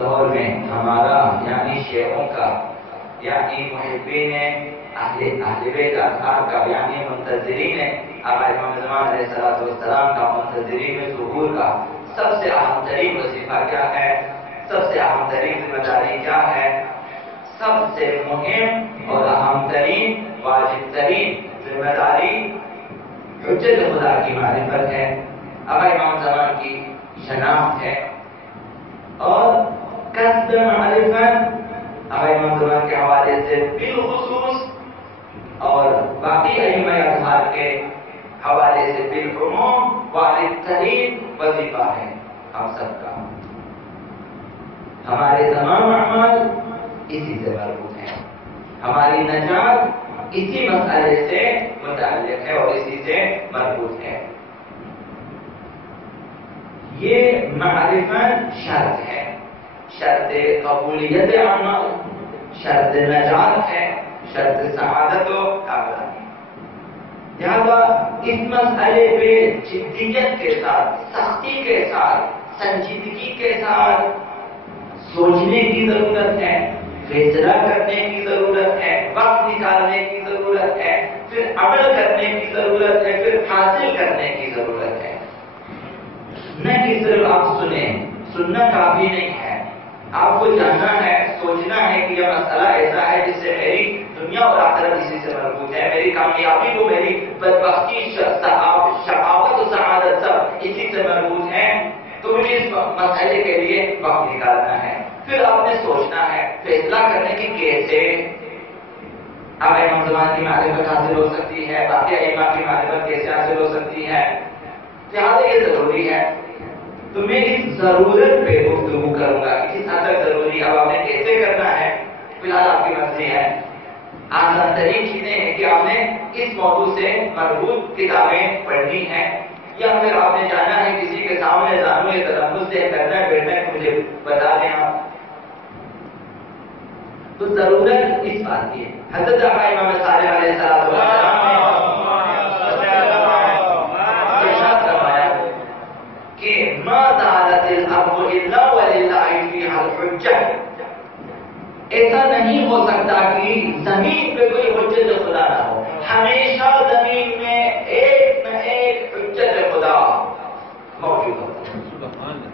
دور میں ہمارا یعنی شیعوں کا یعنی محبین اہل بیت اطہار کا یعنی منتظرین آقا امام زمان علیہ السلام کا منتظرین ظہور کا سب سے اہم ترین وظیفہ کیا ہے؟ سب سے اہم ترین ذمہ داری کیا ہے؟ سب سے مہم اور اہم ترین واجب ترین ذمہ داری حجت خدا کی معرفت ہے، آقا امام زمان کی شناخت ہے اور کسب معرفت آقا امام زمان کے حوالے سے بالخصوص اور باقی ائمہ اطہار کے حوالے سے بالعموم واجب ترین وظیفہ ہے ہم سب کا۔ ہمارے تمام اعمال اسی سے مربوط ہیں، ہماری نجات اسی مسئلے سے متعلق ہے اور اسی سے مربوط ہے۔ یہ معرفت شرط ہے، شرط قبولیت عمل، شرط نجات ہے، شرط سعادت و کامیابی۔ لہذا اس مسئلے پہ جدیت کے ساتھ، سختی کے ساتھ، سنجیدگی کے ساتھ سوچنے کی ضرورت ہے، فیصلہ کرنے کی ضرورت ہے، وقت نکالنے کی ضرورت ہے، پھر عمل کرنے کی ضرورت ہے، پھر حاصل کرنے کی ضرورت ہے۔ نہ کہ صرف آپ سننا کافی نہیں ہے، آپ کو جاننا ہے، سوچنا ہے کہ یہ مسئلہ ایسا ہے جس سے میری دنیا اور آخرت اسی سے مربوط ہے، میری کامیابی کو، میری بدبختی، شقاوت و سعادت سب اسی سے مربوط ہے، تو مجھے اس مسئلے کے لیے وقت نکالنا ہے۔ پھر آپ نے سوچنا ہے، فیصلہ کرنے کی کیسے آقا امام زمان کی معرفت حاصل ہو سکتی ہے، باقی ائمہ کی معرفت کیسے حاصل ہو سکتی ہے، لہٰذا یہ ضروری ہے۔ تو میں اس ضرورت پہ گفتگو کروں گا، کس حد تک ضروری ہے، اب آپ نے کیسے کرنا ہے فی الحال آپ کی مرضی ہے۔ آسان ترین چیزیں ہیں کہ آپ نے اس موضوع سے مربوط کتابیں پڑھنی ہیں، یا پھر آپ نے جانا ہے کسی کے سامنے زانو یا تلفظ سے کرنا ہے، بیٹھنا ہے، مجھے بتا دیں آپ۔ تو ضرورت اس بات کی ہے۔ حضرت آقا امام صالح علیہ السلام نے ارشاد فرمایا کہ ما زالت الارض الا وللہ فیہا الحجہ، ایسا نہیں ہو سکتا کہ زمین پہ کوئی حجت خدا نہ ہو، ہمیشہ زمین میں ایک نہ ایک حجت خدا موجود ہوتا ہے۔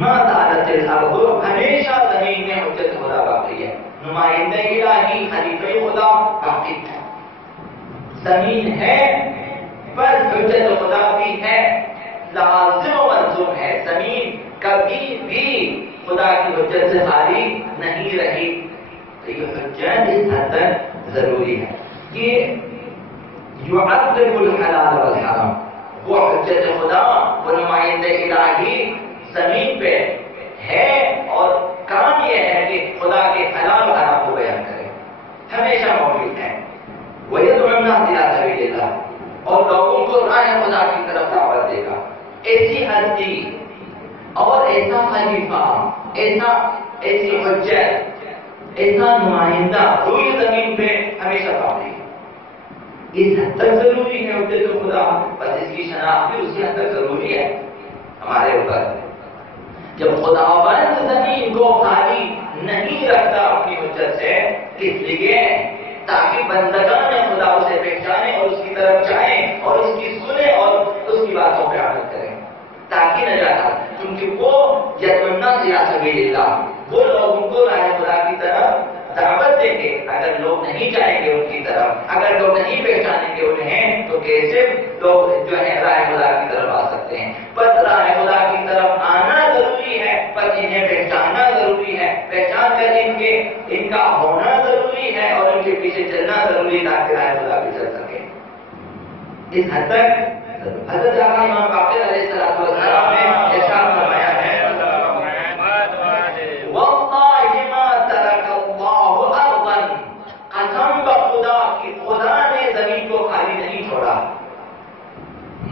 ما زالت الارض، ہمیشہ زمین میں حجت خدا باقی ہے، نمائندہ الہی خلیفہ خدا باقی ہے، زمین ہے پر حجت خدا بھی ہے، لازم و ملزوم ہے، زمین کبھی بھی خدا کی حجت سے خالی نہیں رہی۔ تو یہ حجت اس حد تک ضروری ہے کہ یعذب الحلال والحرام، وہ حجت خدا، وہ نمائندہ الہی زمین پہ ہے اور کام یہ ہے کہ خدا کے حلال و حرام کو بیان کرے، ہمیشہ موجود ہے۔ وَيَدْعُ النَّاسَ إِلَىٰ سَبِيلِ اللَّهِ، اور لوگوں کو راہ خدا کی طرف دعوت دے گا۔ ایسی ہستی اور ایسا خلیفہ، ایسی حجت، ایسا نمائندہ روئی زمین پہ ہمیشہ باقی ہے۔ اس حد تک ضروری ہے حجت خدا، بس اس کی شناخت بھی اسی حد تک ضروری ہے ہمارے اوپر۔ جب خداوند زمین کو خالی نہیں رکھتا اپنی حجت سے، اس لیے تاکہ بندگان خدا اسے پہچانے اور اس کی طرف جائیں اور اس کی سنیں اور اس کی باتوں پہ عمل کریں، تاکہ نجات، کیونکہ وہ یدعو الناس الی سبیل اللہ، وہ لوگوں کو راہ خدا کی طرف دعوت دیں گے۔ اگر لوگ نہیں جائیں گے ان کی طرف، اگر لوگ نہیں پہچانیں گے انہیں، تو کیسے لوگ جو ہے راہ خدا کی طرف آ سکتے ہیں؟ بس راہ خدا کی طرف آنا ضروری ہے، بس انہیں پہچاننا ضروری ہے، پہچان کر ان کا ہونا ضروری ہے اور ان کے پیچھے چلنا ضروری ہے تاکہ راہ خدا بھی چل سکے۔ اس حد تک حضرت آقا امام باقر علیہ السلام نے ارشاد فرمایا ہے، واللہ ما ترک اللہ ارضا، قسم بخدا کہ خدا نے زمین کو خالی نہیں چھوڑا،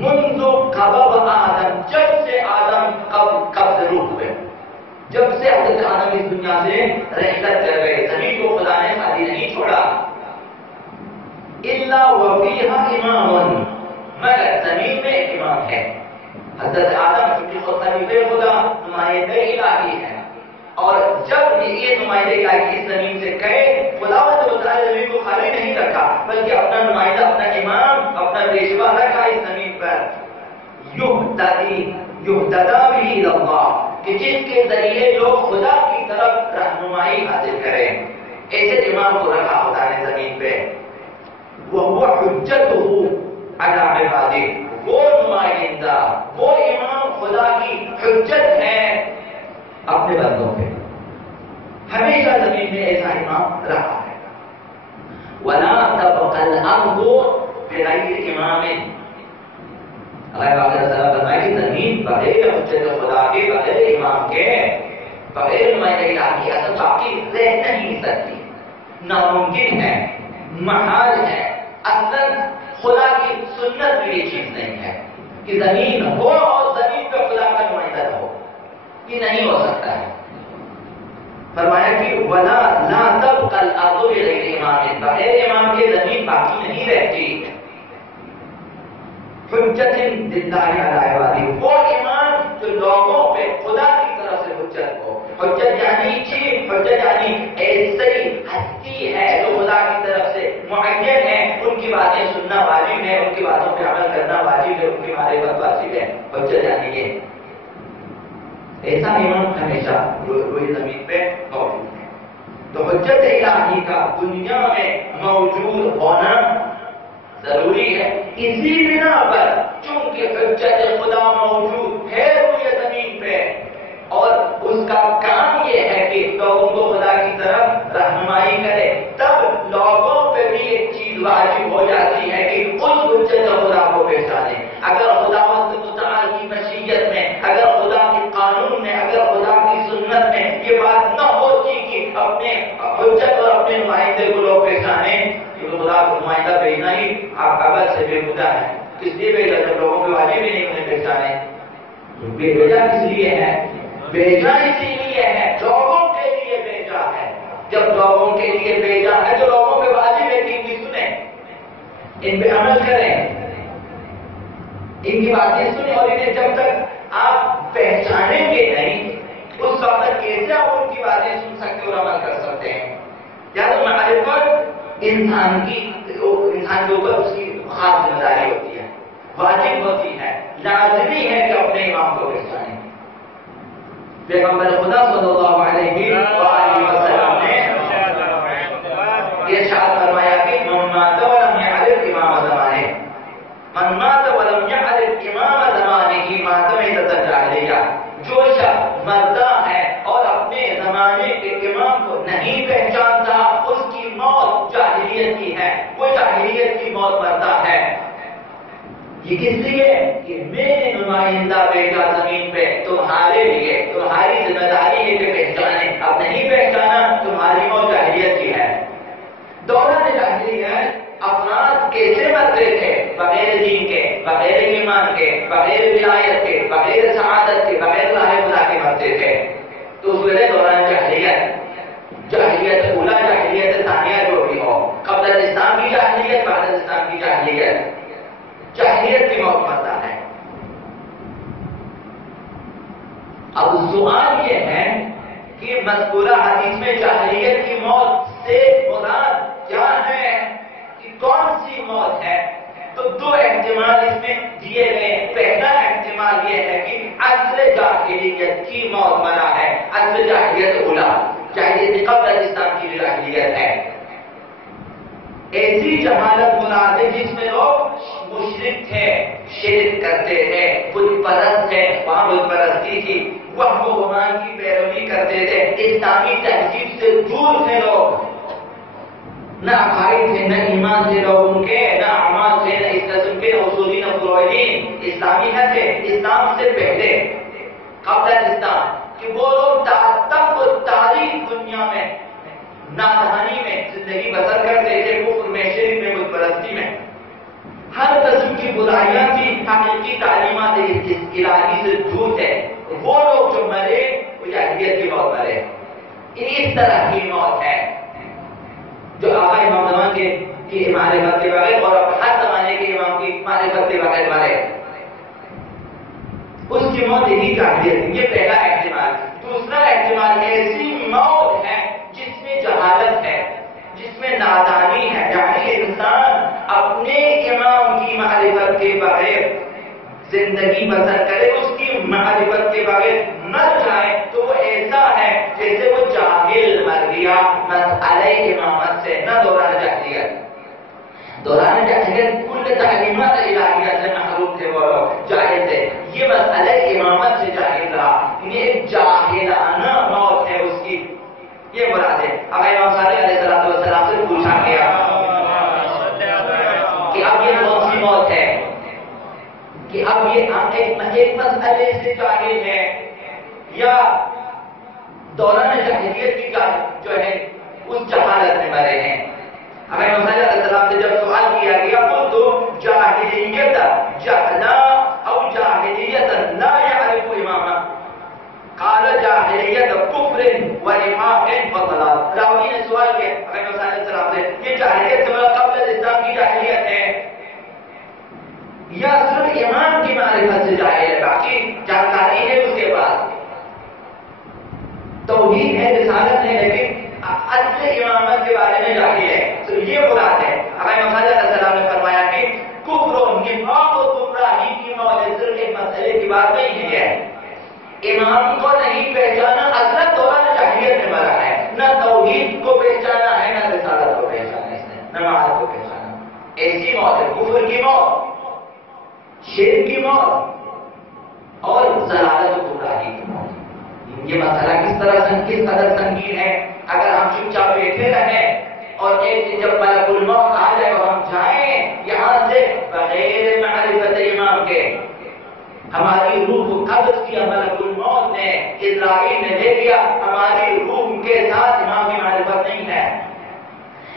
منذ قبض آدم، جب سے آدم قبض روح ہوئے، جب سے حضرت آدم اس دنیا سے رحلت کر گئے، زمین کو خدا نے خالی نہیں چھوڑا، الا وفیہا امام، مگر زمین میں ایک امام ہے۔ حضرت آدم چونکہ خلیفہ خدا، نمائندہ الہی ہے، یہ نمائندہ الہی اس زمین سے کہے، خداوند متعال زمین کو خالی نہیں رکھا بلکہ اپنا نمائندہ، اپنا امام، اپنا پیشوا رکھا اس زمین پر، یہتدی بھی اللہ، کہ جس کے ذریعے لوگ خدا کی طرف رہنمائی حاصل کریں، ایسے امام کو رکھا ہوتا ہے زمین پہ۔ وَهُوَ حُجَّتُهُ عَلَىٰ عِبَادِهِ، وہ نمائندہ، وہ امام خدا کی حجت ہے اپنے بندوں پہ، ہمیشہ زمین میں ایسا امام رہا ہے۔ وَلَا تَبْقَى الْأَرْضُ بِغَيْرِ إِمَامٍ، اللہ پاک نے فرمایا کہ زمین بغیر حجت خدا کے، بغیر امام کے، بغیر نمائندہ الہی اصل باقی رہ نہیں سکتی، ناممکن ہے، محال ہے۔ اصلا خدا کی سنت بھی یہ چیز نہیں ہے کہ زمین ہو اور زمین پہ خدا کا نمائندہ ہو، یہ نہیں ہو سکتا ہے۔ فرمایا کہ وَلَا لَا تَبْقَى الْأَرْضُ بِغَيْرِ إِمَامٍ، بغیر امام کے زمین باقی نہیں رہتی۔ حجت للہ علی عبادہ، وہ ایمان جو لوگوں پہ خدا کی طرف سے حجت ہو۔ حجت یعنی چیز، حجت یعنی ایسی ہستی ہے جو خدا کی طرف سے معین ہے، ان کی باتیں سننا واجب ہے، ان کی باتوں پہ عمل کرنا واجب ہے، ان کی معرفت واجب ہے۔ حجت یعنی یہ ایسا ایمان ہمیشہ روئے زمین پہ موجود ہے۔ تو حجت الہی کا دنیا میں موجود ہونا ضروری ہے۔ اسی بنا پر چونکہ حجت خدا موجود ہے روئے زمین پہ، اور اس کا کام یہ ہے کہ لوگوں کو خدا کی طرف رہنمائی کرے، تب لوگوں پہ بھی ایک چیز واجب ہو جاتی ہے کہ اس حجت خدا کو پہچانے۔ اگر خداوند متعال کی مشیت میں، اگر خدا کے قانون میں، اگر خدا کی سنت میں یہ بات نہ ہوتی کہ اپنے حجت اور اپنے نمائندے کو لوگ پہچانے، کیونکہ خدا کو نمائندہ بھیجنا ہی آپ قبل سے بے خدا ہے، کس لیے بھیجا؟ جب لوگوں کے واجب ہی نہیں انہیں پہچانے۔ بھیجا کس لیے ہے؟ بھیجا اسی لیے ہے، لوگوں کے لیے بھیجا ہے۔ جب لوگوں کے لیے بھیجا ہے تو لوگوں کے واجب ہے کہ ان کی سنیں، ان پہ عمل کریں، ان کی باتیں سنیں، اور انہیں جب تک آپ پہچانیں گے نہیں اس وقت کیسے آپ ان کی باتیں سن سکتے اور عمل کر سکتے ہیں؟ یا تو معرفت انسان کے اوپر اس کی خاص ذمہ داری ہوتی ہے، واجب ہوتی ہے، لازمی ہے کہ اپنے امام کو پہچانیں۔ پیغمبر خدا صلی اللہ علیہ وآلہ وسلم نے ارشاد فرمایا کہ من مات ولم يعرف امام زمانہ، من مات ولم يعرف امام زمانہ مات میتۃ الجاہلیہ، جو شخص مردہ ہے اور اپنے زمانے کے امام کو نہیں پہچانتا اس کی موت جاہلیت کی ہے، وہ جاہلیت کی موت مرتا ہے۔ یہ کس لیے؟ کہ میں نے نمائندہ بھیجا زمین پہ تمہارے لیے، تمہاری ذمہ داری ہے کہ پہچانے، اب نہیں پہچانا تمہاری موت جاہلیت کی ہے۔ دوران جاہلیت افراد کیسے مرتے تھے؟ بغیر دین کے، بغیر ایمان کے، بغیر ولایت کے، بغیر سعادت کے، بغیر راہ خدا کے مرتے تھے۔ تو اس وجہ دوران جاہلیت اولا، جاہلیت ثانیہ جو بھی ہو، قبل اسلام کی جاہلیت، بعد اسلام کی جاہلیت، جاہلیت کی موت مرتا ہے۔ اب سوال یہ ہے کہ مذکورہ حدیث میں جاہلیت کی موت سے مراد کیا ہے، کہ کون سی موت ہے؟ تو دو احتمال اس میں دیے گئے۔ پہلا احتمال یہ ہے کہ اصل جاہلیت کی موت مرا ہے، اصل جاہلیت اولا، جاہلیت قبل اسلام کی جاہلیت ہے۔ ایسی جہالت مراد ہے جس میں لوگ مشرک تھے، شرک کرتے تھے، بت پرست تھے، وہاں بت پرستی تھی، وہم و گمان کی پیروی کرتے تھے، اسلامی تہذیب سے دور تھے لوگ، نہ عقائد تھے، نہ ایمان تھے لوگوں کے، نہ اعمال تھے، نہ اس قسم کے اصولی، نہ فروعین، اسلامی نہ تھے۔ اسلام سے پہلے قبل اسلام کہ وہ لوگ تب تاریخ دنیا میں نادانی میں زندگی بسر کرتے تھے، کفر میں، شرک میں، بت پرستی میں، ہر قسم کی برائیاں تھی، حقیقی تعلیمات الہی سے دور تھے۔ وہ لوگ جو مرے وہ جاہلیت کی موت مرے۔ اس طرح کی موت ہے جو آقا امام زمان کی معرفت کے بغیر اور ہر زمانے کے امام کی معرفت کے بغیر مرے، اس کی موت یہی جاہلیت۔ یہ پہلا احتمال۔ دوسرا احتمال ایسی موت زندگی بسر کرے اس کی معرفت کے بغیر مر جائے تو وہ ایسا ہے جیسے وہ جاہل مر گیا مسئلہ امامت سے، نہ دوران جاہلیت۔ دوران جاہلیت کل تعلیمات الہیہ سے محروم تھے وہ لوگ، جاہل تھے، یہ مسئلہ امامت سے جاہل رہا، یہ ایک جاہلانہ موت ہے اس کی، یہ مراد ہے۔ اب امام صادق علیہ السلام سے پوچھا گیا کہ اب یہ کون سی موت ہے، کہ اب یہ ایک مسئلے سے جاہل ہے یا دوران جاہلیت کی جو ہے اس جہالت میں مرے ہیں۔ ہمیں امام صادق علیہ السلام سے جب سوال کیا گیا تو جاہلیت جہلا او جاہلیت لا يعرف اماما، قال جاہلیت کفر و نفاق و ضلال۔ راوی نے سوال کیا ہمیں امام صادق علیہ السلام سے، یہ جاہلیت سے قبل اسلام کی جاہلیت ہے یا صرف امام کی معرفت سے جاہل ہے، باقی جانکاری ہے اس کے پاس، توحید ہے، رسالت ہے، لیکن اصل امامت کے بارے میں جاہل ہے، تو یہ مراد ہے۔ امام صادق علیہ السلام نے فرمایا کہ کفر و نفاق و گمراہی کی موت صرف ایک مسئلے کی بات نہیں ہے، امام کو نہیں پہچانا اصل دوران جاہلیت میں مرا ہے، نہ توحید کو پہچانا ہے، نہ رسالت کو پہچانا ہے، اس نے نہ معرفت کو پہچانا، ایسی موت ہے، کفر کی موت، شرک کی موت اور ضلالت و گمراہی کی موت۔ یہ مسئلہ کس قدر سنگین ہے، اگر ہم چپ چاپ بیٹھے رہیں اور ایک دن جب ملک الموت آ جائے اور ہم جائیں یہاں سے بغیر معرفت امام کے، ہماری روح قبض کیا ملک الموت نے، اسرائیل نے لے لیا، ہماری روح کے ساتھ امام کی معرفت نہیں ہے،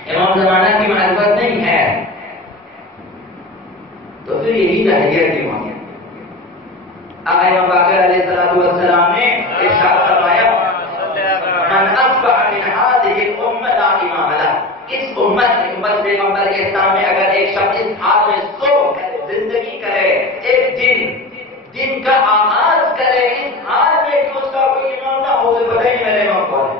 امام زمانہ کی معرفت نہیں ہے، تو پھر یہی جاہلیت کی موت ہے۔ امام باقر علیہ السلام نے ارشاد فرمایا من اصبح من هذه الامه لا امام له، اس امت پیغمبر کے سامنے اگر ایک شخص اس حال میں سو کرے، زندگی کرے، ایک دن کا آغاز کرے اس حال میں کہ اس کا کوئی امام نہ ہو، تو پتہ ہی میرے امام کون ہے،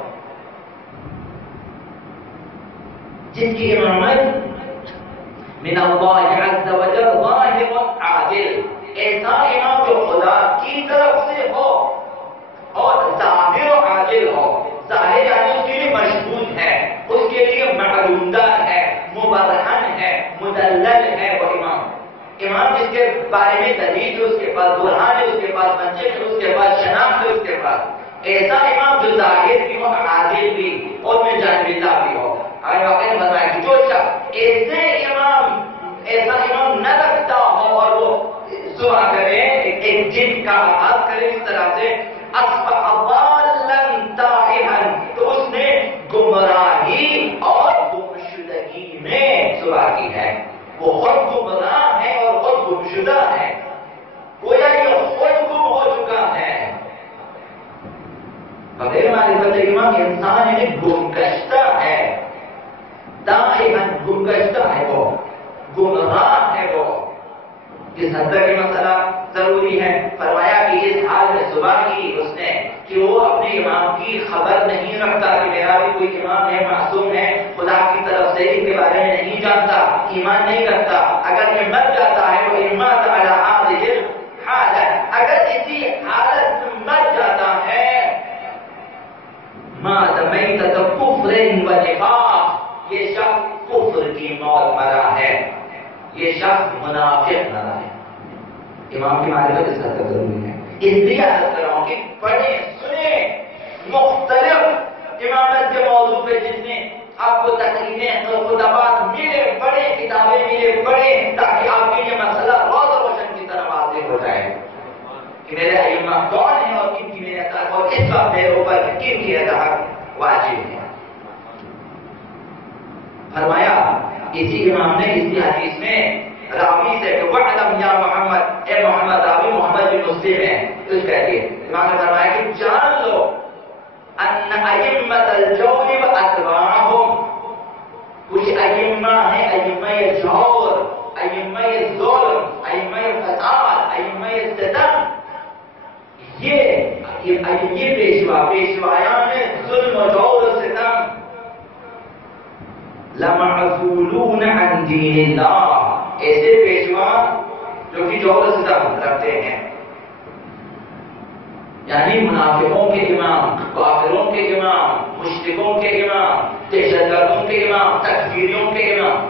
جس کی امامت من اللہ عز وجل ظاہر و عادل، ایسا امام جو خدا کی طرف سے ہو اور ظاہر و عادل ہو، ظاہر یعنی اس کے لیے مشہود ہے، اس کے لیے معلومدار ہے، مبرہن ہے، مدلل ہے، وہ امام جس کے بارے میں دلیل ہے، اس کے پاس برہان ہے، اس کے پاس منطق ہے، اس کے پاس شناخت ہے، اس کے پاس ایسا امام جو ظاہر بھی ہو، عادل بھی اور میں جانبدہ بھی ہو۔ ہمیں واقعی بتایا کہ جو شخص ایسا امام نہ رکھتا ہو اور وہ صبح کرے ایک دن کا آغاز کرے اس طرح سے اصبح ضالا تائها، تو اس نے گمراہی اور گمشدگی میں صبح کی ہے، وہ خود گمراہ ہے اور خود گمشدہ ہے، گویا یہ خود گم ہو چکا ہے، بغیر معرفت امام انسان یعنی گمگشتہ ہے، دائما گمگشتہ ہے، وہ گمراہ ہے، وہ اس حد تک یہ مسئلہ ضروری ہے۔ فرمایا کہ اس حال میں صبح کی اس نے کہ وہ اپنے امام کی خبر نہیں رکھتا کہ میرا بھی کوئی امام ہے، معصوم ہے، خدا کی طرف سے اس کے بارے میں نہیں جانتا، ایمان نہیں رکھتا، اگر یہ مر جاتا ہے وہ امات علی هذه الحالة، اگر اسی حالت میں مر جاتا ہے مات میتۃ کفر و نفاق، یہ شخص کفر کی موت مرا ہے، یہ شخص منافق مرا ہے۔ امام کی معرفت اس قدر ضروری ہے، اس لیے عرض کر رہا ہوں کہ پڑھیں سنیں مختلف امامت کے موضوع پہ جتنے آپ کو تقریریں خطبات ملے، پڑھیں کتابیں ملے، پڑھیں تاکہ آپ کے یہ مسئلہ روز روشن کی طرح واضح ہو جائے کہ میرے ائمہ کون ہیں اور کن کی میرے اطاعت اور اس وقت میرے اوپر کن کی اطاعت واجب ہے۔ فرمایا اسی امام نے اسی حدیث میں راوی سے وعلم یا محمد، اے محمد، راوی محمد بن مسلم ہے، اس کہتے ہیں امام نے فرمایا کہ جان لو ان ائمۃ الجور و اتباعہم، کچھ ائمہ ہیں، ائمہ جور، ائمہ ظلم، ائمہ فساد، ائمہ ستم، یہ پیشوایان ظلم و جور و ستم، لمعفولون عن دین اللہ، ایسے پیشوا جو کہ جور ستم رکھتے ہیں، یعنی منافقوں کے امام، کافروں کے امام، مشرکوں کے امام، دہشت گردوں کے امام، تکفیریوں کے امام،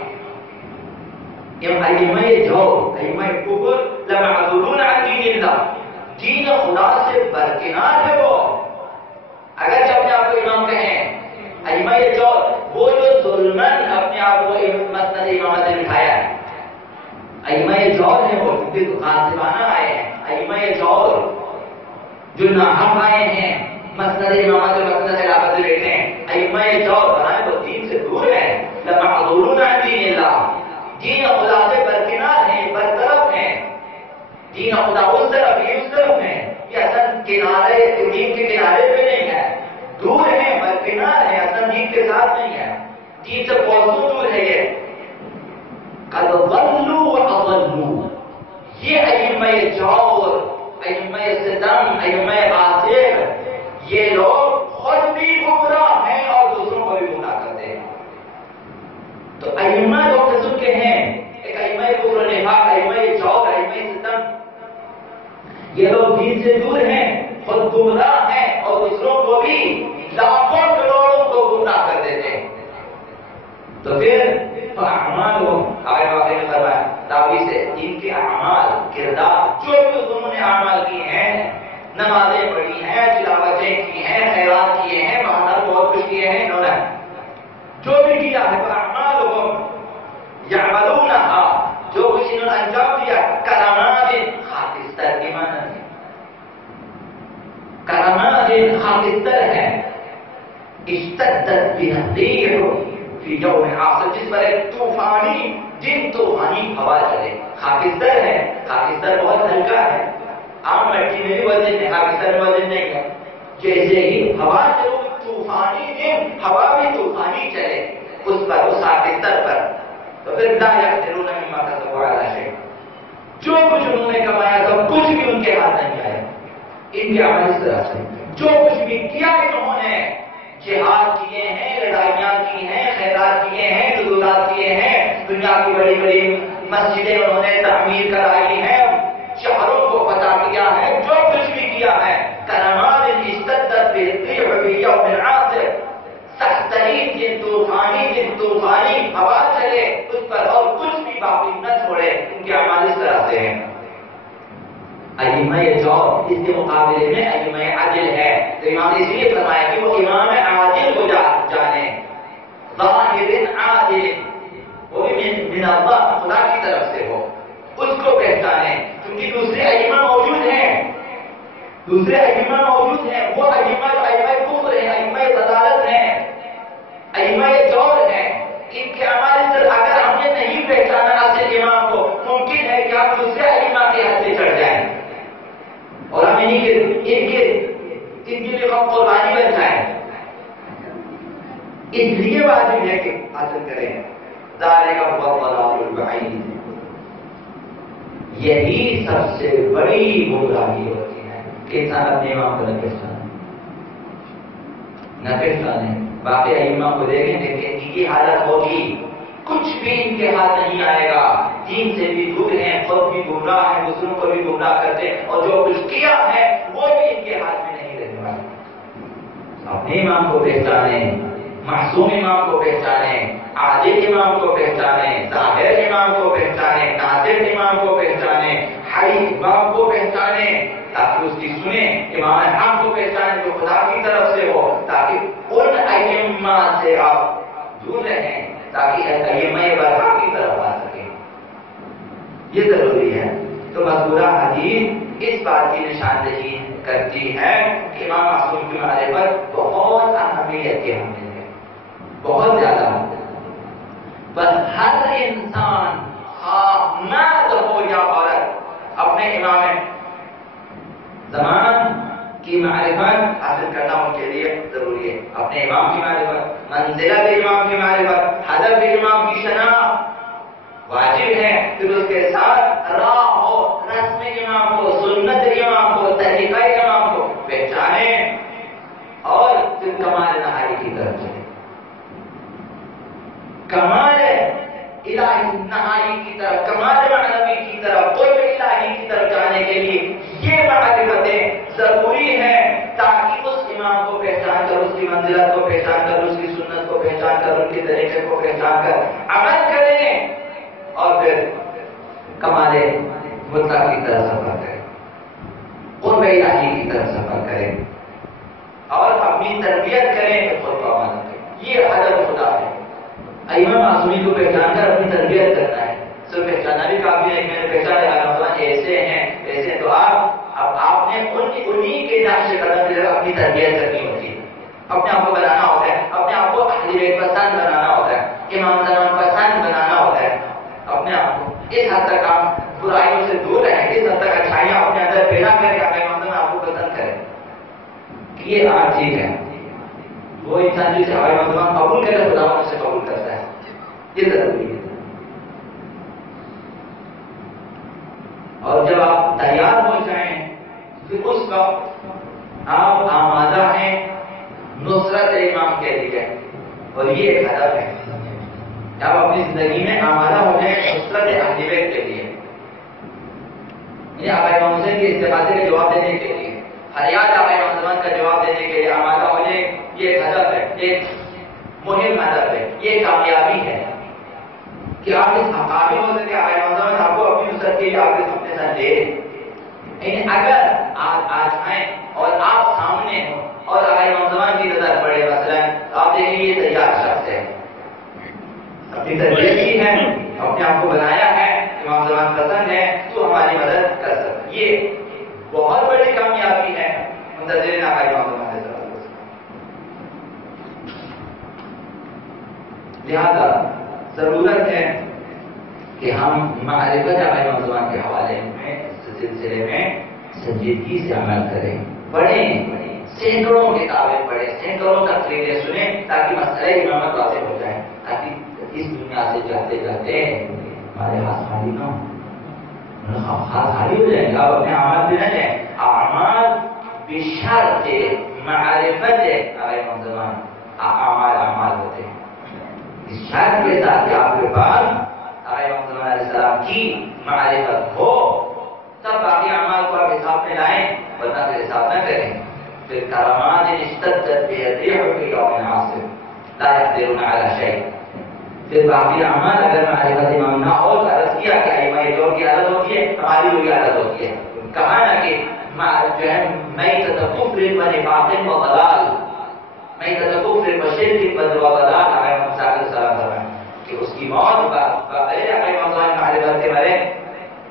یہ ائمہ جور، ائمہ کفر لمعذورون عن دین اللہ، دین خدا سے برکنار ہے وہ، اگر اپنے آپ کو امام کہیں، ائمہ جور وہ جو ظلمن اپنے آپ کو مسند امامت نے بٹھایا ہے، ائمہ جور ہے وہ، کیونکہ غاصبانہ آئے ہیں، ائمہ جور جو ناحق آئے ہیں، مسند امامت اور مسند خلافت سے بیٹھے ہیں، ائمہ جور بنائے وہ دین سے دور ہیں، لمعذورون عن دین اللہ، دین خدا سے برکنار ہیں، برطرف ہیں، دین خدا اس طرف، یہ اس طرف ہیں، یہ اصل کنارے، دین کے کنارے پہ نہیں ہے، دور ہیں، برکنار ہیں، اصل دین کے ساتھ نہیں ہے، دین سے بہت دور ہے یہ، قد ضلوا واضلوا، یہ ائمہ جور، ائمہ ستم، ائمہ غاصب، یہ لوگ خود بھی گمراہ ہیں اور دوسروں کو بھی گمراہ کرتے ہیں۔ تو ائمہ دو قسم کے ہیں، ایک ائمہ کفر و نفاق، ائمہ جور، ائمہ ستم، یہ لوگ دین سے دور ہیں، خود گمراہ ہیں اور دوسروں کو بھی لاکھوں کروڑوں کو گمراہ کر دیتے ہیں۔ تو پھر اعمال ہو، آگے واقعی میں فرمایا راوی سے ان کے اعمال، کردار، جو بھی انہوں نے اعمال کیے ہیں، نمازیں پڑھی ہیں، تلاوتیں کی ہیں، خیرات کیے ہیں، بہانہ بہت کچھ کیے ہیں، انہوں نے جو بھی کیا ہے، اعمالهم یعملونہا، جو کچھ انہوں نے انجام دیا، کرامات خاکستر کی معنی ہے، کرامات خاکستر ہے، اشتدت بها الريح فی یوم عاصف، جس پر ایک طوفانی دن، طوفانی ہوا چلے، خاکستر ہے، خاکستر بہت ہلکا ہے، عام مٹی میں بھی وزن ہے، خاکستر میں وزن نہیں ہے، جیسے ہی ہوا چلو، طوفانی دن، ہوا بھی طوفانی چلے اس پر، اس خاکستر پر، تو پھر لا یقدرون مما کسبوا علی شیء، جو کچھ انہوں نے کمایا تھا کچھ بھی ان کے ہاتھ نہیں آیا، ان کے عمل اس طرح سے، جو کچھ بھی کیا انہوں نے، جہاد کیے ہیں، لڑائیاں کی ہیں، خیرات کیے ہیں، نزولات کیے ہیں، دنیا کی بڑی بڑی مسجدیں انہوں نے تعمیر کرائی ہیں، شہروں کو فتح کیا ہے، جو کچھ بھی کیا ہے، کرامات اشتدت بالريح في يوم عاصف، سخت ترین دن، طوفانی ہوا چلے اس پر اور کچھ بھی باقی نہ چھوڑے، ان کے اعمال اس طرح سے ہیں۔ ائمہ جور اس کے مقابلے میں ائمہ عدل ہے، تو امام نے اس لیے فرمایا کہ وہ امام عادل کو جانے، ظاہر عادل، وہ بھی من اللہ، خدا کی طرف سے ہو، اس کو پہچانے، کیونکہ دوسرے ائمہ موجود ہیں، دوسرے ائمہ موجود ہیں، وہ ائمہ جو ائمہ کفر ہیں، ائمہ ضلالت ہیں، ائمہ جور ہیں، ان کے اعمال اس طرح، اگر ہم نے نہیں پہچانا اصل امام کو، ممکن ہے کہ آپ دوسرے ائمہ کے حد سے چڑھ جائیں اور ہم ان کے لیے ہم قربانی بن جائیں، اس لیے واجب ہے کہ حاصل کریں، ذالک هو الضلال البعید، یہی سب سے بڑی گمراہی ہوتی ہے کہ انسان اپنے امام کو نہ پہچانے، باقی ائمہ کو دیکھیں کہ ان کی حالت ہوگی، کچھ بھی ان کے ہاتھ نہیں آئے گا، دین سے بھی دور ہیں، خود بھی گمراہ ہیں، دوسروں کو بھی گمراہ کرتے ہیں، اور جو کچھ کیا ہے وہ بھی ان کے ہاتھ میں نہیں رہنے والا۔ اپنے امام کو پہچانیں، معصوم امام کو پہچانیں، عادل امام کو پہچانیں، ظاہر امام کو پہچانیں، ناصر امام کو پہچانیں، حی امام کو پہچانیں، تاکہ اس کی سنیں، امام حق کو پہچانیں جو خدا کی طرف سے ہو، تاکہ ان ائمہ سے آپ دور رہیں، تاکہ ائمہ برحق کی طرف آ سکیں، یہ ضروری ہے۔ تو مذکورہ حدیث اس بات کی نشاندہی کرتی ہے کہ امام معصوم کی معرفت بہت اہمیت کے حامل ہے، بہت زیادہ، بس ہر انسان مرد ہو یا عورت اپنے امام زمان کی معرفت حاصل کرنا ان کے لیے ضروری ہے، اپنے امام کی معرفت، منزلت امام کی معرفت، ہدف امام کی شناخت واجب ہے، پھر اس کے ساتھ راہ ہو، رسم امام کو، سنت امام کو، طریقہ امام کو پہچانیں اور پھر کمال نہاری کی طرف چلیں، کمال الہی نہاری کی طرف، کمال معنوی کی طرف، کوئی امام کو پہچان کر، اس کی منزلت کو پہچان کر، اس کی سنت کو پہچان کر، ان کے طریقے کو پہچان کر عمل کریں اور پھر کمال مطلق کی طرف سفر کریں، قرب الہی کی طرف سفر کریں اور اپنی تربیت کریں کہ خود کو عمل کریں۔ یہ ہدف خدا ہے۔ ائمہ معصومین کو پہچان کر اپنی تربیت کرنا ہے۔ صرف پہچانا بھی کافی نہیں، میں نے پہچانا رمضان ایسے ہیں ایسے، تو آپ نے انہی کے نقش قدم سے اپنی تربیت کرنی ہوتی ہے، اپنے آپ کو بنانا ہوتا ہے، اپنے آپ کو اہل بیت پسند بنانا ہوتا ہے، امام زمان پسند بنانا ہوتا ہے اپنے آپ کو۔ اس حد تک آپ برائیوں سے دور رہیں، اس حد تک اچھائیاں اپنے اندر پیدا کریں، امام زمان آپ کو پسند کریں۔ یہ ٹھیک ہے، وہ انسان جسے امام زمان قبول کرے خدا ان سے قبول کرتا ہے، یہ ضروری ہے۔ اور جب آپ تیار ہو جائیں پھر اس وقت آپ آمادہ ہیں نصرت امام کے لیے، اور یہ ایک ہدف ہے جب اپنی زندگی میں آمادہ ہو جائیں نصرت اہل بیت کے لیے، آقا امام حسین کے استغاثے کا جواب دینے کے لیے، فریاد آقا امام زمان کا جواب دینے کے لیے آمادہ ہو جائیں۔ یہ ایک ہدف ہے، ایک مہم ہدف ہے، یہ کامیابی ہے کہ آپ اس قابل ہو سکے آقا امام زمان آپ کو اپنی نصرت کے لیے آپ کے سامنے نہ دے۔ یعنی اگر آج آئیں اور آپ سامنے ہو اور آقا امام زمان کی نظر پڑے مثلا، آپ دیکھیں یہ تیار شخص ہے، اپنی تربیت کی ہے، اپنے آپ کو بنایا ہے، امام زمان پسند ہے تو ہماری مدد کر سکتے، یہ بہت بڑی کامیابی ہے منتظرین آقا امام زمان۔ لہذا ضرورت ہے کہ ہم معرفت آقا امام زمان کے حوالے میں سلسلے میں سنجیدگی سے عمل کریں، پڑھیں، سینکڑوں کتابیں پڑھیں، سینکڑوں تقریریں سنیں تاکہ مسئلہ امامت واضح ہو جائے، تاکہ اس دنیا سے جاتے جاتے ہمارے ہاتھ خالی نہ ہو، ہاتھ خالی ہو جائیں گے، آپ اپنے اعمال پہ نہ جائیں۔ اعمال بشرط معرفت آقا امام زمان، اعمال ہوتے ہیں اس شرط کے ساتھ کہ آپ کے پاس آقا امام زمان علیہ السلام کی معرفت ہو، تب باقی اعمال کو آپ حساب میں لائیں، ورنہ پھر حساب نہ کریں۔ پھر کرامات اشتدت بہ الريح فی یوم عاصف لا یقدرون علی شیء، پھر باقی اعمال اگر معرفت امام نہ ہو تو عرض کیا کہ ائمہ یہ دور کی عادت ہوتی ہے، ہماری بھی عادت ہوتی ہے، کہا نا کہ جو ہے میتۃ کفر و نفاق و ضلال، میتۃ کفر و شرک و ضلال، آقا امام صاحب علیہ السلام کہ اس کی موت بغیر آقا امام صاحب معرفت کے مرے،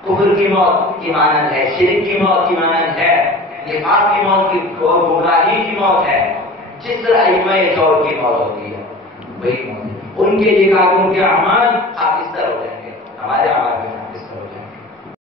کفر کی موت کی مانند ہے، شرک کی موت کی مانند ہے، نفاق کی موت کی اور گمراہی کی موت ہے، جس طرح ائمہ دور کی موت ہوتی ہے وہی موت ہے۔ ان کے لیے کہا کہ ان کے اعمال خاکستر ہو جائیں گے، ہمارے اعمال